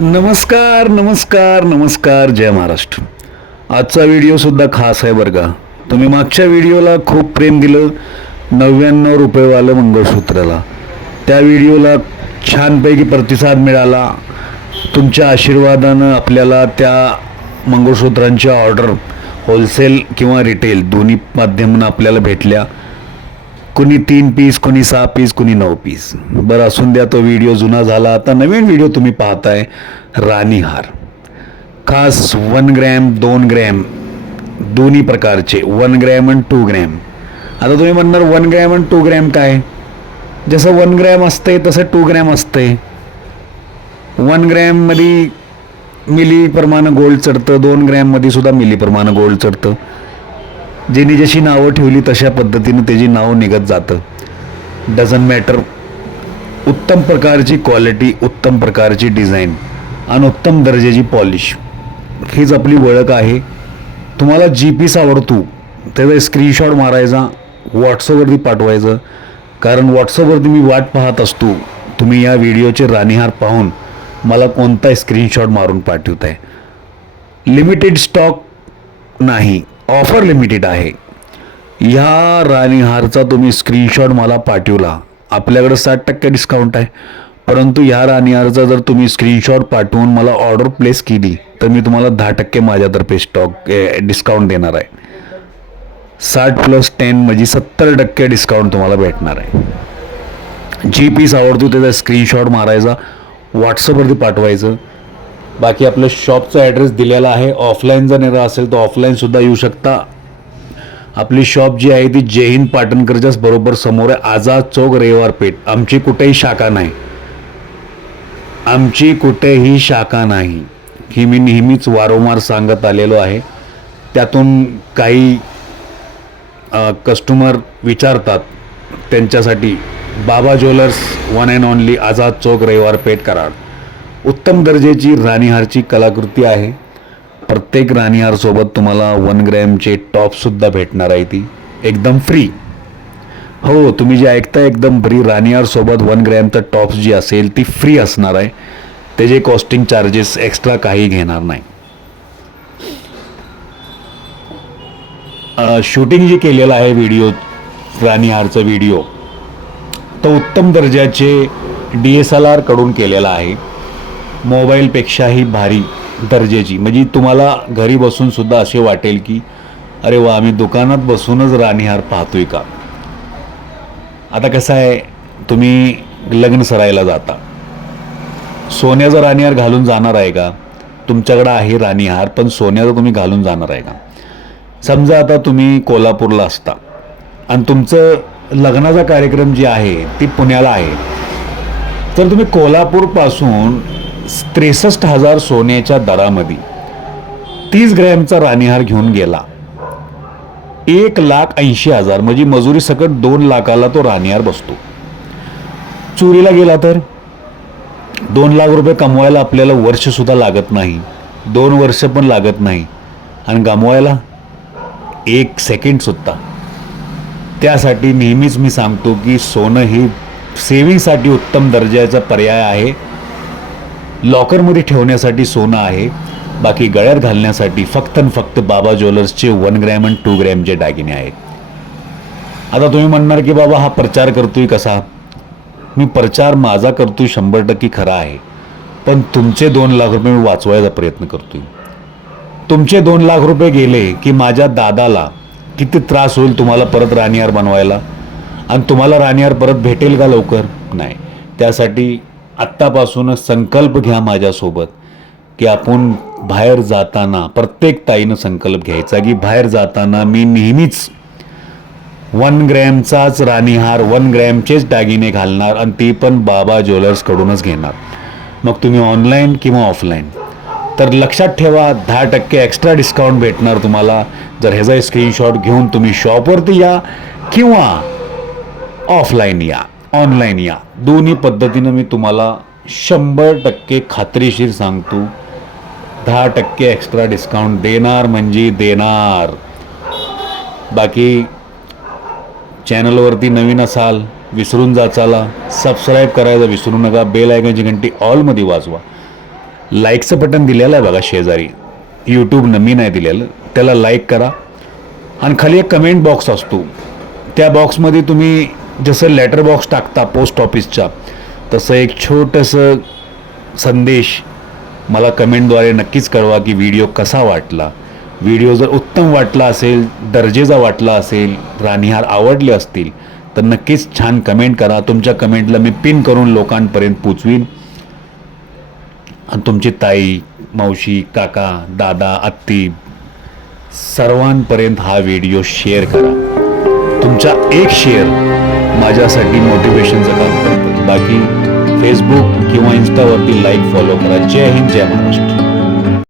नमस्कार नमस्कार नमस्कार जय महाराष्ट्र. आजचा व्हिडिओसुद्धा खास आहे बरं का. तुम्ही मागच्या व्हिडिओला खूप प्रेम दिलं नव्याण्णव रुपयेवालं मंगळसूत्राला. त्या व्हिडिओला छानपैकी प्रतिसाद मिळाला. तुमच्या आशीर्वादानं आपल्याला त्या मंगळसूत्रांची ऑर्डर होलसेल किंवा रिटेल दोन्ही माध्यमानं आपल्याला भेटल्या. कुणी तीन पीस कुणी सहा पीस कुणी नऊ पीस बरं असून द्या तो व्हिडिओ जुना झाला. आता नवीन व्हिडिओ तुम्ही पाहताय. राणीहार खास वन ग्रॅम दोन ग्रॅम दोन्ही प्रकारचे. वन ग्रॅम आणि टू ग्रॅम आता तुम्ही म्हणणार वन ग्रॅम आणि टू ग्रॅम काय? जसं वन ग्रॅम असतंय तसं टू ग्रॅम असतंय. वन ग्रॅममध्ये मिलीप्रमाणे गोल्ड चढतं. दोन ग्रॅममध्ये सुद्धा मिली प्रमाणं गोल्ड चढतं. ज्यांनी जशी नावं ठेवली तशा पद्धतीनं त्याची नावं निघत जातं. डझन मॅटर उत्तम प्रकारची क्वालिटी उत्तम प्रकारची डिझाईन आणि उत्तम दर्जाची पॉलिश हीच आपली ओळख आहे. तुम्हाला जी पीस आवडतो त्याचा स्क्रीनशॉट मारायचा व्हॉट्सअपवरती पाठवायचं. कारण व्हॉट्सअपवरती मी वाट पाहत असतो. तुम्ही या व्हिडिओचे राणीहार पाहून मला कोणता स्क्रीनशॉट मारून पाठवताय. लिमिटेड स्टॉक नाही. ऑफर लिमिटेड आहे. ह्या राणीहारचा तुम्ही स्क्रीनशॉट मला पाठवला. आपल्याकडं साठ टक्के डिस्काउंट आहे. परंतु ह्या राणीहारचा जर तुम्ही स्क्रीनशॉट पाठवून मला ऑर्डर प्लेस केली तर मी तुम्हाला दहा टक्के माझ्यातर्फे स्टॉक डिस्काउंट देणार आहे. साठ प्लस टेन म्हणजे सत्तर टक्के डिस्काउंट तुम्हाला भेटणार आहे. जी पीस आवडतो त्याचा स्क्रीनशॉट मारायचा व्हॉट्सअपवरती पाठवायचं. बाकी आपलं शॉपचा ॲड्रेस दिलेला आहे. ऑफलाईन जर नेरा असेल तर ऑफलाईनसुद्धा येऊ शकता. आपली शॉप जी आहे ती जय हिंद पाटणकरच्याच बरोबर समोर आहे. आझाद चौक रविवार पेठ आमची कुठेही शाखा नाही. आमची कुठेही शाखा नाही. ही मी नेहमीच वारंवार सांगत आलेलो आहे. त्यातून काही कस्टमर विचारतात त्यांच्यासाठी Baba jewellers one and only Azad Chowk Raviwar Peth Karad उत्तम दर्जाची राणीहारची कलाकृती आहे. प्रत्येक राणीहारसोबत तुम्हाला वन ग्रॅमचे टॉपसुद्धा भेटणार आहे ती. एकदम फ्री हो तुम्ही जे ऐकताय एकदम फ्री राणीहारसोबत वन ग्रॅमचं टॉप्स जी असेल ती फ्री असणार आहे. त्याचे कॉस्टिंग चार्जेस एक्स्ट्रा काही घेणार नाही. शूटिंग जे केलेलं आहे व्हिडिओ राणीहारचा व्हिडिओ तो उत्तम दर्जाचे डी एस एल आरकडून केलेला आहे. मोबाईलपेक्षाही भारी दर्जाची. म्हणजे तुम्हाला घरी बसूनसुद्धा असे वाटेल की अरे वा आम्ही दुकानात बसूनच राणीहार पाहतोय का? आता कसं आहे तुम्ही लग्न सरायला जाता. सोन्याचा राणीहार घालून जाणार आहे का? तुमच्याकडं आहे राणीहार पण सोन्याचा तुम्ही घालून जाणार आहे का? समजा आता तुम्ही कोल्हापूरला असता आणि तुमचं लग्नाचा कार्यक्रम जे आहे ती पुण्याला आहे. तर तुम्ही कोल्हापूरपासून त्रेसष्ट हजार सोन्याच्या दरामध्ये तीस ग्रॅमचा राणीहार घेऊन गेला. एक लाख ऐंशी हजार म्हणजे मजुरी सकट दोन लाखाला तो राणीहार बसतो. चोरीला गेला तर? दोन लाख रुपये कमवायला आपल्याला वर्षसुद्धा लागत नाही. दोन वर्ष पण लागत नाही. आणि गमवायला एक सेकंडसुद्धा त्यासाठी नेहमीच मी सांगतो की सोनं ही सेविंगसाठी उत्तम दर्जाचा पर्याय आहे. लॉकरमध्ये ठेवण्यासाठी सोनं आहे बाकी गळ्यात घालण्यासाठी फक्त आणि फक्त बाबा ज्वेलर्सचे वन ग्रॅम आणि टू ग्रॅमचे दागिने आहेत. आता तुम्ही म्हणणार की बाबा हा प्रचार करतोय कसा? मी प्रचार माझा करतोय शंभर टक्के खरा आहे पण तुमचे दोन लाख रुपये मी वाचवायचा प्रयत्न करतोय. तुमचे दोन लाख रुपये गेले की माझ्या दादाला किती त्रास होईल तुम्हाला परत राणीहार बनवायला? आणि तुम्हाला राणीहार परत भेटेल का लवकर? नाही. त्यासाठी आत्तापासूनच संकल्प घ्या माझ्यासोबत की आपण बाहेर जाताना प्रत्येक ताईनं संकल्प घ्यायचा की बाहेर जाताना मी नेहमीच वन ग्रॅमचाच राणीहार वन ग्रॅमचेच दागिने घालणार आणि ते पण बाबा ज्वेलर्सकडूनच घेणार. मग तुम्ही ऑनलाईन किंवा ऑफलाईन? तर लक्षात ठेवा दहा टक्के एक्स्ट्रा डिस्काउंट भेटणार तुम्हाला. जर ह्याचा स्क्रीनशॉट घेऊन तुम्ही शॉपवरती या किंवा ऑफलाईन या. ऑनलाईन या. दोन्ही पद्धतीनं मी तुम्हाला शंभर टक्के खात्रीशीर सांगतो. दहा टक्के एक्स्ट्रा डिस्काउंट देणार म्हणजे देणार. बाकी चॅनलवरती नवीन असाल विसरून जाचाला सबस्क्राईब करायला विसरू नका. बेल आयकॉनची घंटी ऑलमध्ये वाजवा. लाईकचं बटन दिलेलं आहे बघा शेजारी. यूट्यूबनं मी नाही दिलेलं. त्याला लाईक करा. आणि खाली एक कमेंट बॉक्स असतो. त्या बॉक्समध्ये तुम्ही जसं लेटर बॉक्स टाकता पोस्ट ऑफिसच्या तसं एक छोटंसं संदेश मला कमेंटद्वारे नक्कीच कळवा की व्हिडिओ कसा वाटला. व्हिडिओ जर उत्तम वाटला असेल दर्जेचा वाटला असेल राणीहार आवडले असतील तर नक्कीच छान कमेंट करा. तुमच्या कमेंटला मी पिन करून लोकांपर्यंत पोचवीन. आणि तुमची ताई मावशी काका दादा आत्ती सर्वांपर्यंत हा व्हिडिओ शेअर करा. तुमचा एक शेअर माझ्यासाठी मोटिवेशनचं काम करतं बाकी फेसबुक किंवा इन्स्टावरती लाईक फॉलो करा. जय हिंद जय महाराष्ट्र.